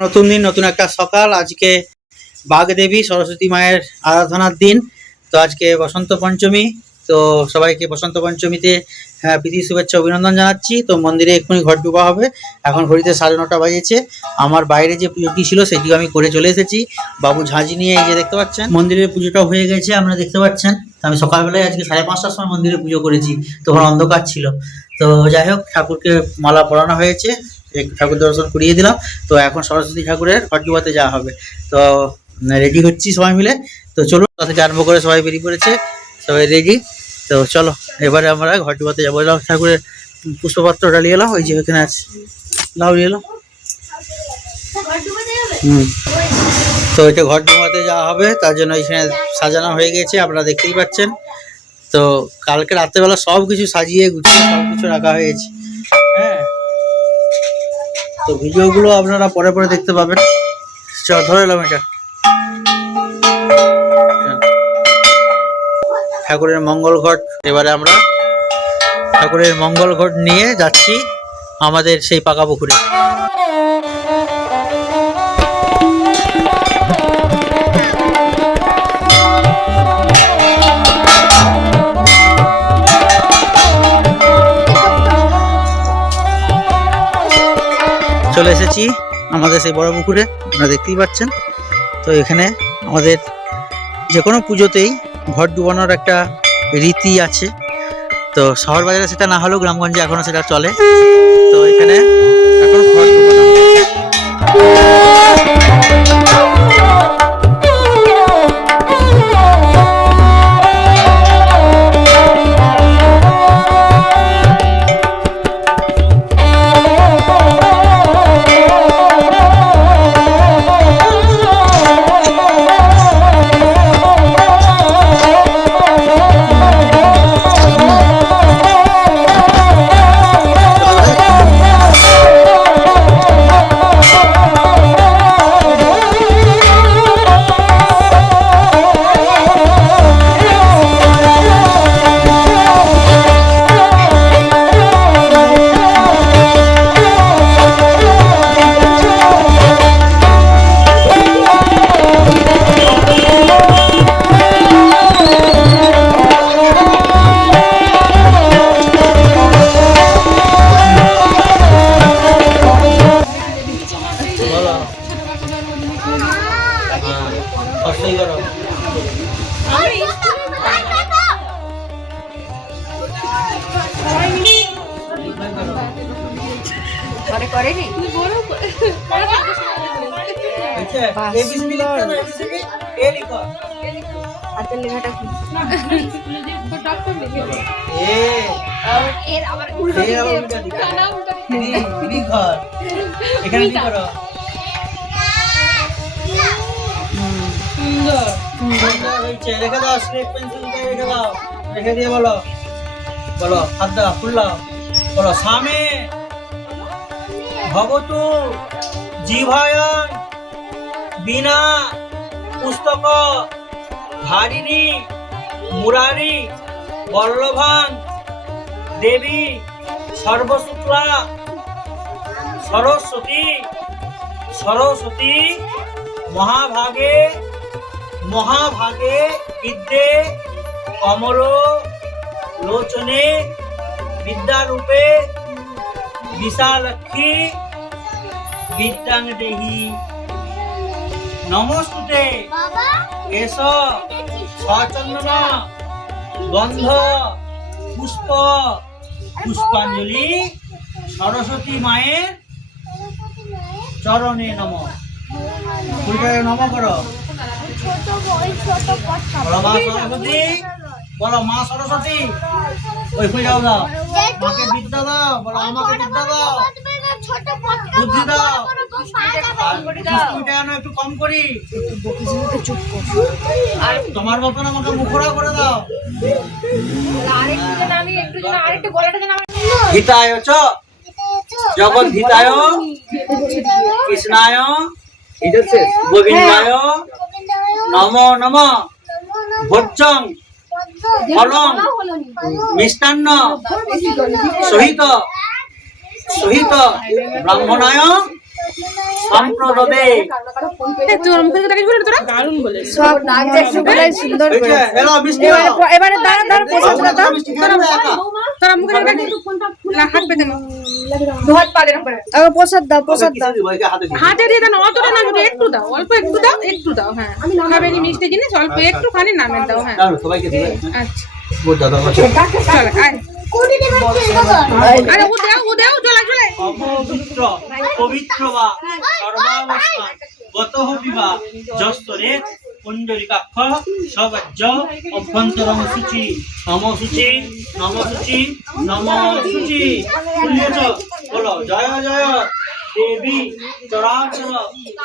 নতুন দিন, নতুন একটা সকাল। আজকে বাগদেবী সরস্বতী মায়ের আরাধনার দিন। তো আজকে বসন্ত পঞ্চমী। তো সবাইকে বসন্ত পঞ্চমীতে প্রীতি শুভেচ্ছা অভিনন্দন জানাচ্ছি। তো মন্দিরে এক্ষুনি ঘট ডুবা হবে। এখন ঘড়িতে 9:30 বাজেছে। আমার বাইরে যে পুজোটি ছিল সেটিও আমি করে চলে এসেছি বাবু ঝাঁঝি নিয়ে। এই যে দেখতে পাচ্ছেন মন্দিরের পুজোটা হয়ে গেছে, আপনারা দেখতে পাচ্ছেন। আমি সকালবেলায় আজকে 5:30টার সময় মন্দিরে পুজো করেছি, তখন অন্ধকার ছিল। তো যাই হোক, ঠাকুরকে মালা পরানো হয়েছে, ঠাকুর দর্শন করিয়ে দিলাম। তো এখন সরস্বতী ঠাকুরের ঘট ডুবাতে যাওয়া হবে। তো রেডি হচ্ছি সবাই মিলে। তো চলুন, তা থেকে আরম্ভ করে সবাই বেরিয়ে পড়েছে, সবাই রেডি। তো চলো এবারে আমরা ঘট ডুবাতে যাবো। ঠাকুরের পুষ্পপত্রটা নিয়ে এলাম, ওই যে ওখানে আছে, লাউ নিয়ে এলাম। তো এটা ঘট ডুবাতে যাওয়া হবে, তার জন্য এখানে সাজানো হয়ে গেছে, আপনারা দেখতেই পাচ্ছেন। তো কালকে রাত্রেবেলা সব কিছু সাজিয়ে গুছিয়ে সব কিছু রাখা হয়েছে। হ্যাঁ, তো ভিডিওগুলো আপনারা পরে পরে দেখতে পাবেন। ধরে এলাম এটা ঠাকুরের মঙ্গল ঘট। এবারে আমরা ঠাকুরের মঙ্গল ঘট নিয়ে যাচ্ছি আমাদের সেই পাকা পুকুরে। চলে এসেছি আমাদের সেই বড় পুকুরে, আপনারা দেখতেই পাচ্ছেন। তো এখানে আমাদের যে কোনো পুজোতেই ঘট ডুবানোর একটা রীতি আছে। তো শহর বাজারে সেটা না হলেও গ্রামগঞ্জে এখনো সেটা চলে। তো এখানে এখন ঘট ডুবানো হাতের লেখাটা কি? এখানে কি করো? রেখে দাও, স্লেট পেন্সিল রেখে দাও, রেখে দিয়ে বলো, বলো হাত দাও, খুললাম, বলো স্বামী ভবতু জিভায়ং বিনা পুস্তক ধারিণী মুরারি বল্লভাং দেবী সর্বশুক্লা সরস্বতী সরস্বতী মহাভাগে মহাভাগে বিদ্যে কমল লোচনে বিদ্যারূপে বিশালক্ষী বিদ্যাং দেহি নমস্তুতে এস সচন্দন গন্ধ পুষ্প পুষ্পাঞ্জলি সরস্বতী মায়ের চরণে নম। ফুলটাকে নম করো, বলো মা সরস্বতী, বলো মা সরস্বতী। ওই ফুলটাও দাও, মাকে বিদ্যা দাও, বলো আমাকে বিদ্যা দাও, বুদ্ধি দাও, একটু কম করি, আর তোমার মতন আমাকে মুখরা করে দাও। গীতায় চ জগৎ গীতায় কৃষ্ণায় গোবিন্দায় নমো নমঃ। ভোজ্যং ফলং মিষ্টান্ন সহিত সহিত ব্রাহ্মণায় সম্প্রদদে। তোর মুখে তাকিয়ে বলে তোরা দারুণ বলেছিস সব নাক দেখছো বলে সুন্দর এই যে, করে এলো মিষ্টি এবারে খাও। এবারে দাঁড়া দাঁড়া প্রসাদ দাও মিষ্টি খাও না একা। তোরা মুখে তাকিয়ে হাত পেতে নাও হাত পা দেন করে আগে প্রসাদ দাও প্রসাদ দাও কিসে দিব? একে হাতে দিই। হাতে দিয়ে দেন অতটা না শুধু একটু দাও অল্প একটু দাও হ্যাঁ খাবেনি মিষ্টি জিনিস অল্প একটুখানি নামেন দাও হ্যাঁ দাও, সবাইকে দিবে। আচ্ছা বহুত দাদা আছে। চল আয় আরে ও দেও চলে অপবিত্র পবিত্র বা সর্বাবস্থান গতঃ বিবা যস্তরে পুণ্ডরিকাক্ষ সবাজ্য অভ্যন্তরং শুচি নম শুচি নম শুচি নম শুচি। শুনিয়েছ? বলো জয় জয় দেবী চরাচর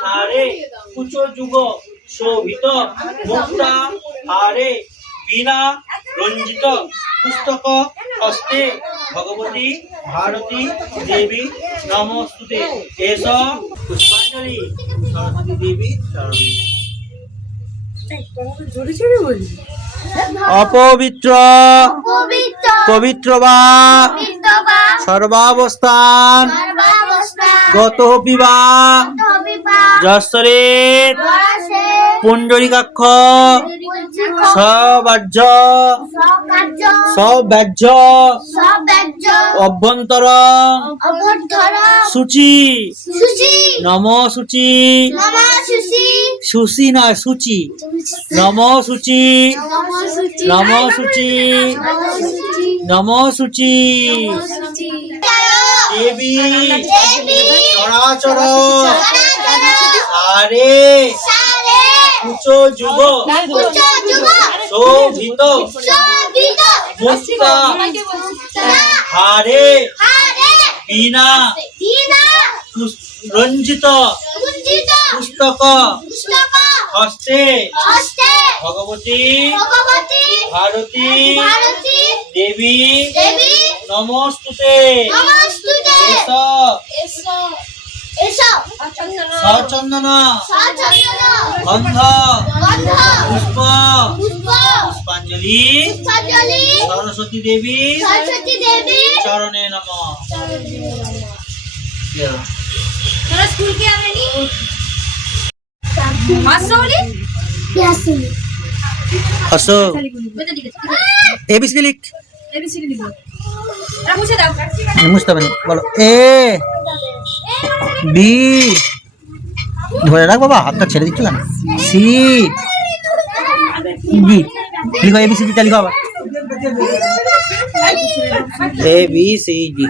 সারে কুচ যুগ শোভিত মুক্তা হারে বীণা রঞ্জিত পুস্তক হস্তে ভগবতী ভারতী দেবী নমস্তুতে। এস পুষ্পাঞ্জলি সরস্বতী দেবী চরণে। অপবিত্র পবিত্র বা সর্বাবস্থান গত পিবা যস্তরে পুণ্ডরিকাক্ষ সবাজ্য সব্যাজ্য অভ্যন্তর সূচি নম সূচি সুচি না সূচি নম সূচি নম সূচি নম সূচি। দেবী চরাচর সারে কুচ যুগ শোভিত মুক্তা হারে বীণা রঞ্জিত পুস্তক হস্তে ভগবতী ভারতী দেবী নমস্তুতে। সচন্দন গন্ধ পুষ্প পুষ্পাঞ্জলি সরস্বতী দেবী চরণে নমঃ। আসো এবিসি লিখ মুছতে হবে না, বলো এ বি ধরে রাখ বাবা, হাতটা ছেড়ে দিচ্ছ কেন? সি বি লিখো, এ বি সি ডিটা লিখো আবার, এ বি সি ডি।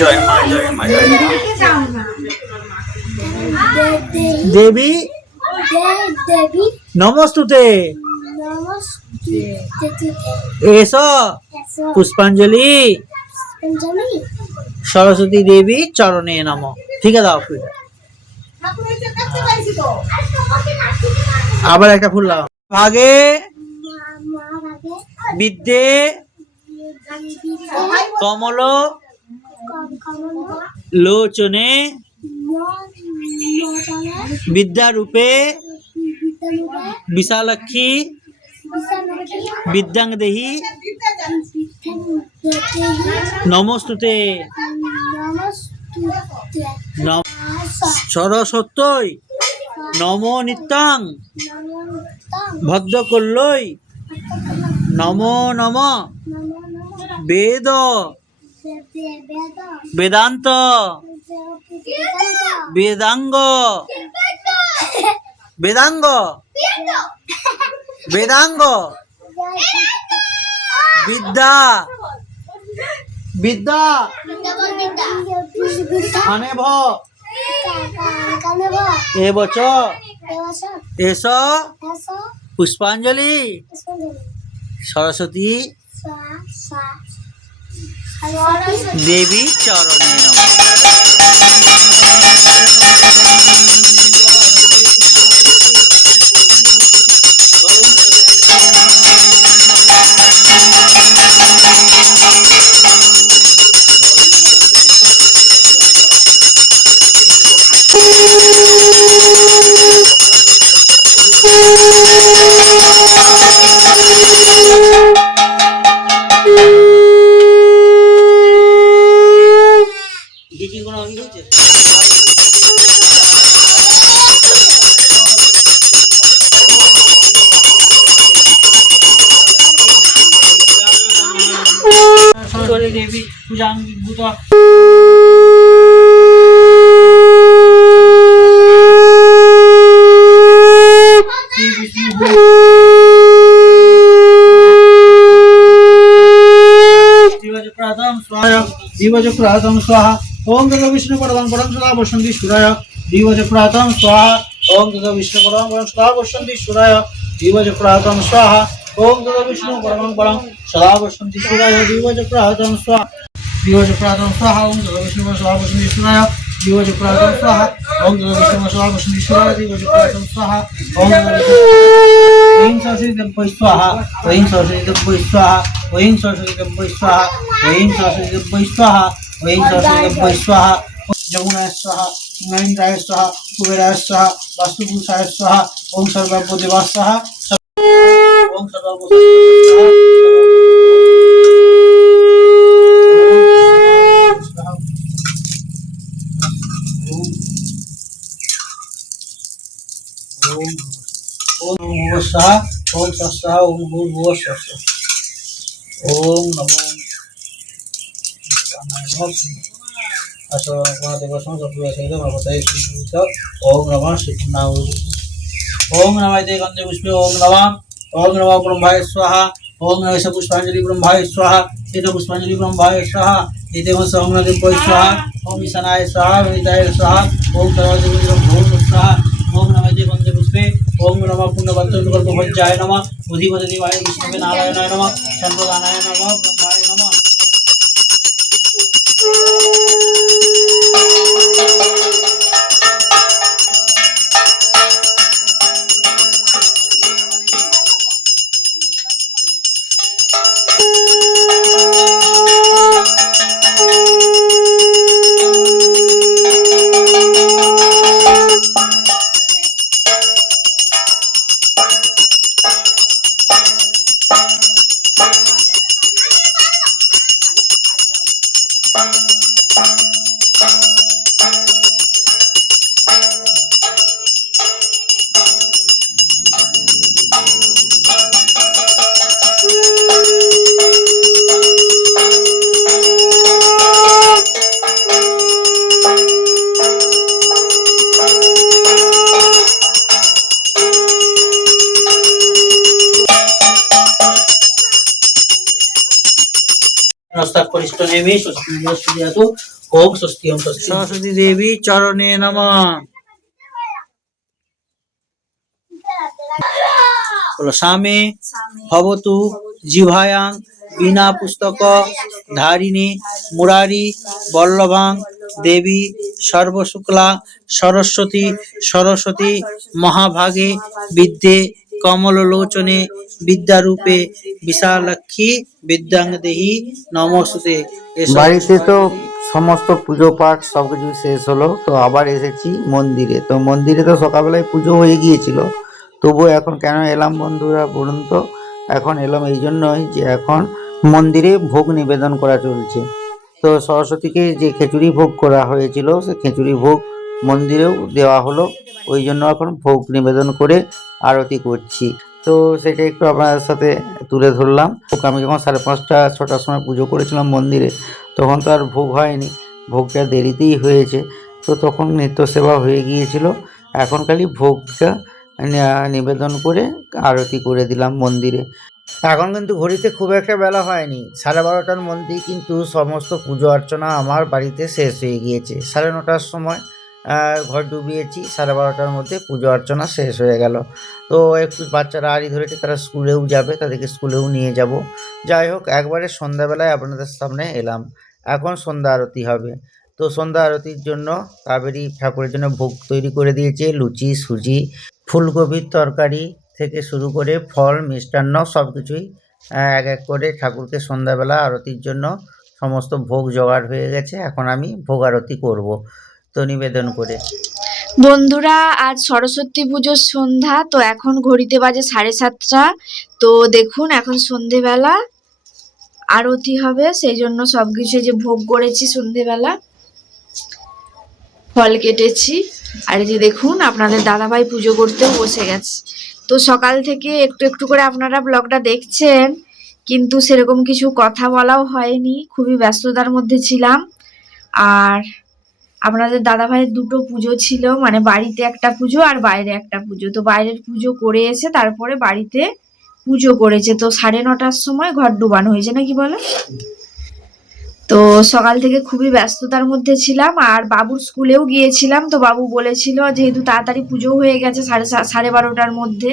জয় মা জয় মা জয় মা। দেবী নমস্তুতে। এস পুষ্পাঞ্জলি সরস্বতী দেবী চরণে নমঃ। ঠিক আছে, দাও ফুল। আবার একটা ফুল দাও। ভাগে বিদ্যে কমল লোচনে বিদ্যারূপে বিশালাক্ষী বিদ্যাং দেহি নমস্তুতে। সরস্বত্যই নম নিত্যাং ভদ্রকল্যই নমো নম বেদ বেদান্ত বেদাঙ্গ বেদাঙ্গ বেদাঙ্গ বিদ্যা বিদ্যা খানে ভ এ বচ এস পুষ্পাঞ্জলি সরস্বতী দেবী চরণে নমঃ। देवी पूजां विभूत दिवजप्रातम स्वाहा ओम तद विष्णु परमं परम सदा बसंती सुराय दिवजप्रातम स्वाहा ओम तद विष्णु परमं परम सदा बसंती सुराय दिवजप्रातम स्वाहा ओम तद विष्णु परमं परम सदा बसंती सुराय दिवजप्रातम स्वाहा ओम तद विष्णु परमं सदा बसंती सुराय दिवजप्रातम स्वाहा ओम तद विष्णु परमं सदा बसंती सुराय दिवजप्रातम स्वाहा ओम तद ओम सरस्वती देवै स्वाहा ओम सरस्वती देवै स्वाहा ओम सरस्वती देवै स्वाहा ओम सरस्वती देवै स्वाहा ओम सरस्वती देवै स्वाहा जमुनाय स्वाहा नैन्द्राय स्वाहा कुबेराय स्वाहा वास्तुपुरुषाय स्वाहा ओम सर्वभूतेभ्यः स्वाहा ओम सर्वभूतेभ्यः स्वाहा ओम भूर्भुवः स्वः ओम स्वः ओम भूर्भुवः स्वः ओम नमो असो महादेवस्म सप्रियसेन भगवते श्रीकृत ओम नमः श्रीकृष्णाय ओम नमः ते गंधे पुष्पे ओम नमः ब्रह्माय स्वाहा ओम नमः पुष्पांजलि ब्रह्माय स्वाहा एत पुष्पांजलि ब्रह्माय स्वाहा एते संगनदे स्वाहा ओम ईशानाय स्वाहा वेदाय स्वाहा ओम सर्वदेव ब्रह्मो स्वाहा ओम नमः ते गंधे पुष्पे ओम नमः पुण्यवत्तल्पभज्जाय नमः बुद्धिमते देवाय विष्णुवे नारायणाय नमः संप्रदानाय नमः ब्रह्माय नमः नमः ओम स्वस्ति सरस्वती देवी चरणे नमः बोलो सामे भवतु जिह्वायां बिना पुस्तक धारिणी मुरारी वल्लभां देवी सर्वशुक्ला सरस्वती सरस्वती महाभागे विद्ये कमललोचने विद्यारूपे विशालक्षी विद्यां देहि नमोस्तुते। বাড়িতে তো সমস্ত পুজো পাঠ সবকিছু শেষ হলো, তো আবার এসেছি মন্দিরে। তো মন্দিরে তো সকালবেলায় পুজো হয়ে গিয়েছিল, তবুও এখন কেন এলাম বন্ধুরা বলুন তো? এখন এলাম এই জন্যই যে এখন মন্দিরে ভোগ নিবেদন করা চলছে। তো সরস্বতীকে যে খিচুড়ি ভোগ করা হয়েছিল সে খিচুড়ি ভোগ মন্দিরেও দেওয়া হলো, ওই জন্য এখন ভোগ নিবেদন করে আরতি করছি। তো সেটা একটু আপনাদের সাথে তুলে ধরলাম। আমি যখন 5:30-6টার সময় পুজো করেছিলাম মন্দিরে, তখন তো আর ভোগ হয়নি, ভোগটা দেরিতেই হয়েছে। তো তখন নিত্য সেবা হয়ে গিয়েছিল, এখন খালি ভোগটা নিবেদন করে আরতি করে দিলাম মন্দিরে। এখন কিন্তু ঘড়িতে খুব একটা বেলা হয়নি, 12:30টার মধ্যেই কিন্তু সমস্ত পুজো অর্চনা আমার বাড়িতে শেষ হয়ে গিয়েছে। 9:30টার সময় ঘর ডুবিয়েছি, 12:30টার মধ্যে পুজো অর্চনা শেষ হয়ে গেল। তো একটু বাচ্চারা আড়ি ধরেছে, তারা স্কুলেও যাবে, তাদেরকে স্কুলেও নিয়ে যাব। যাই হোক, একবারে সন্ধ্যাবেলায় আপনাদের সামনে এলাম। এখন সন্ধ্যা আরতি হবে, তো সন্ধ্যা আরতির জন্য কাবেরী ঠাকুরের জন্য ভোগ তৈরি করে দিয়েছে। লুচি, সুজি, ফুলকপির তরকারি থেকে শুরু করে ফল, মিষ্টান্ন সব কিছুই এক এক করে ঠাকুরকে সন্ধ্যাবেলা আরতির জন্য সমস্ত ভোগ জোগাড় হয়ে গেছে। এখন আমি ভোগ আরতি করব, তো নিবেদন করে। বন্ধুরা, আজ সরস্বতী পুজোর সন্ধ্যা, তো এখন ঘড়িতে বাজে 7:30। তো দেখুন এখন সন্ধেবেলা আরতি হবে, সেই জন্য সবকিছু যে ভোগ করেছি, সন্ধেবেলা ফল কেটেছি। আর এই যে দেখুন আপনাদের দাদাভাই পুজো করতেও বসে গেছে। তো সকাল থেকে একটু একটু করে আপনারা ব্লগটা দেখছেন, কিন্তু সেরকম কিছু কথা বলাও হয়নি, খুবই ব্যস্ততার মধ্যে ছিলাম। আর আপনাদের দাদাভাইয়ের দুটো পুজো ছিল, মানে বাড়িতে একটা পুজো আর বাইরে একটা পুজো। তো বাইরের পুজো করে এসে তারপরে বাড়িতে পুজো করেছে। তো 9:30টার সময় ঘর ডুবানো হয়েছে, নাকি বলো? তো সকাল থেকে খুবই ব্যস্ততার মধ্যে ছিলাম। আর বাবুর স্কুলেও গিয়েছিলাম, তো বাবু বলেছিল যেহেতু তাড়াতাড়ি পুজো হয়ে গেছে 12:30টার মধ্যে,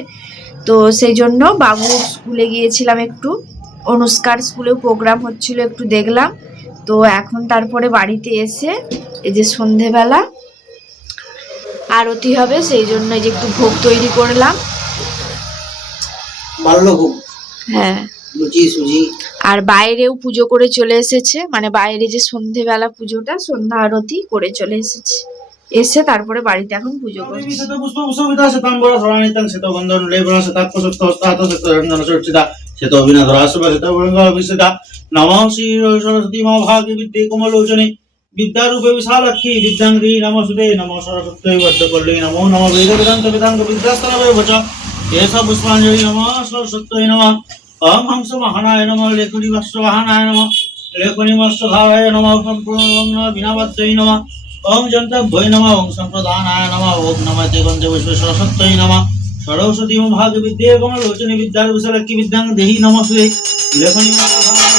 তো সেই জন্য বাবুর স্কুলে গিয়েছিলাম একটু। অনুষ্কার স্কুলেও প্রোগ্রাম হচ্ছিল, একটু দেখলাম। তো এখন তারপরে বাড়িতে এসে এই যে সন্ধেবেলা আরতি হবে, সেই জন্য এই যে একটু ভোগ তৈরি করলাম। মাল্যভোগ, হ্যাঁ, লুচি সুজি। আর বাইরেও পুজো করে চলে এসেছে, মানে বাইরে যে সন্ধেবেলা পুজোটা, সন্ধ্যা আরতি করে চলে এসেছে। এসে তারপরে বাড়িতে এখন পুজো করছে। নমঃ শ্রী সরস্বতী মা ভাগে বিদ্যে কমলোচনে বিদ্যারূপে বিশালাক্ষী বিদ্যাঙ্গী নমস্তে নমঃ সরস্বত্যৈ বদ্ধকল্যে নমো নমঃ বেদ বেদান্ত বেদাঙ্গ বিদ্যাস্তনবে বচ এসব পুষ্পাঞ্জলি নমঃ সরস্বত্যৈ নমঃ ওম হংস মহানায় নমঃ লেখনি বস্ত্র বাহনায় নমঃ লেখনি বস্ত্র ধারায় নমঃ সম্পূর্ণ বিনাবদ্ধৈ নমঃ ওম যন্তভ্যৈ নমঃ ওম সম্প্রদানায় নমঃ ওম নমস্তে গন্ধে বিশ্ব সরস্বত্যৈ নমঃ সরস্বতী মা ভাগে বিদ্যে কমলোচনে বিদ্যারূপে বিশালাক্ষী বিদ্যাঙ্গ দেহি নমস্তে লেখনি বস্ত্র ধারায়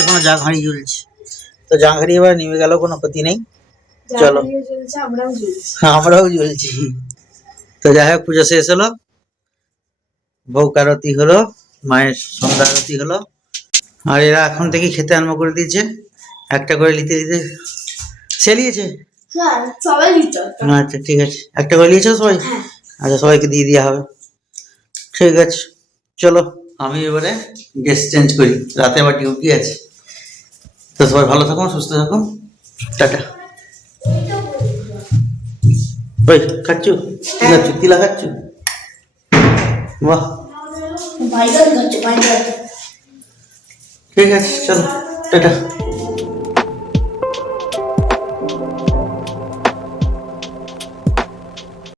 এখনো জাঘাড়ি জ্বলছে, তো জাঘাড়ি এবার নেমে গেল, কোনো ক্ষতি নেই। চলো, আমরাও জ্বলছি। তো যাই হোক, পুজো শেষ হলো, ভোগ আরতি হলো, মায়ের সন্ধ্যা আরতি হলো। আর এরা এখন থেকে খেতে আরম্ভ করে দিয়েছে, একটা করে নিতে নিতে সেলিয়েছে। আচ্ছা ঠিক আছে, একটা করে নিয়েছো সবাই? আচ্ছা, সবাইকে দিয়ে দেওয়া হবে, ঠিক আছে। চলো, আমি এবারে ড্রেস চেঞ্জ করি, রাতে আবার ডিউটি আছে। তো সবাই ভালো থাকুন, সুস্থ থাকুন, টাটা। ওই খাচ্ছু, কি খাচ্ছু? তিলা খাচ্ছু? বাহ, ঠিক আছে, চলো টাটা।